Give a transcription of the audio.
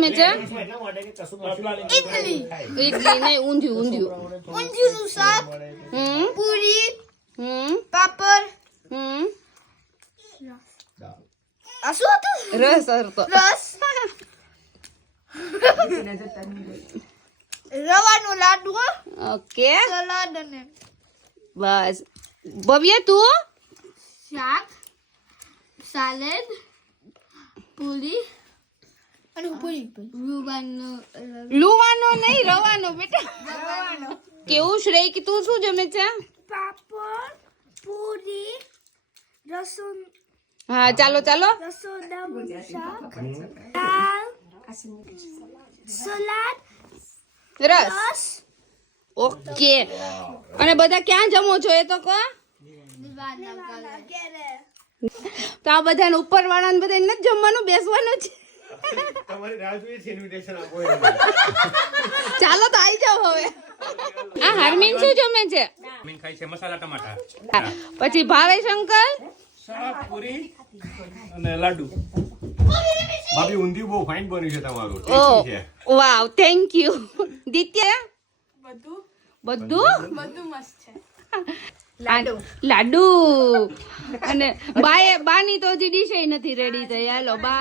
જમે છે ઇડલી ઈડલી નહીં ઊંધિયું ઊંધિયું શાક પૂરી પાપડ આ શું હતું રસ હતો રસ રવાનો લાડુ ઓકે સલાડ અને બસ ભવ્ય તું શાક સાલેડ પૂરી અને પૂરી લુવાનો નહીં રવાનો બેટા કેવું શ્રેય કે તું શું જમે છે પાપડ પૂરી રસોન હા ચાલો રસોદાનું શાક દાળ સલાડ રસ ઓકે અને બધા ક્યાં જમો છો એ તો કહો તો આ બધાને ઉપર વાળાને બધા નથી જમવાનું બેસવાનું છે તમારી રાહ જોઈએ છે ઇન્વિટેશન આપો ચાલો તો આવી જાવ હવે આ હરમીન શું જમે છે મીન ખાય છે મસાલા ટમાટા પછી ભાવેશ અંકલ શાક પૂરી અને લાડુ ભાભી ઊંધિયું બહુ ફાઇન બન્યું છે તમારું ઓ ટેસ્ટી છે વાવ થેન્ક યુ દિત્ય બધું મસ્ત છે લાડુ અને બાની તો હજી ડીશ નથી રેડી થઈ હાલો બા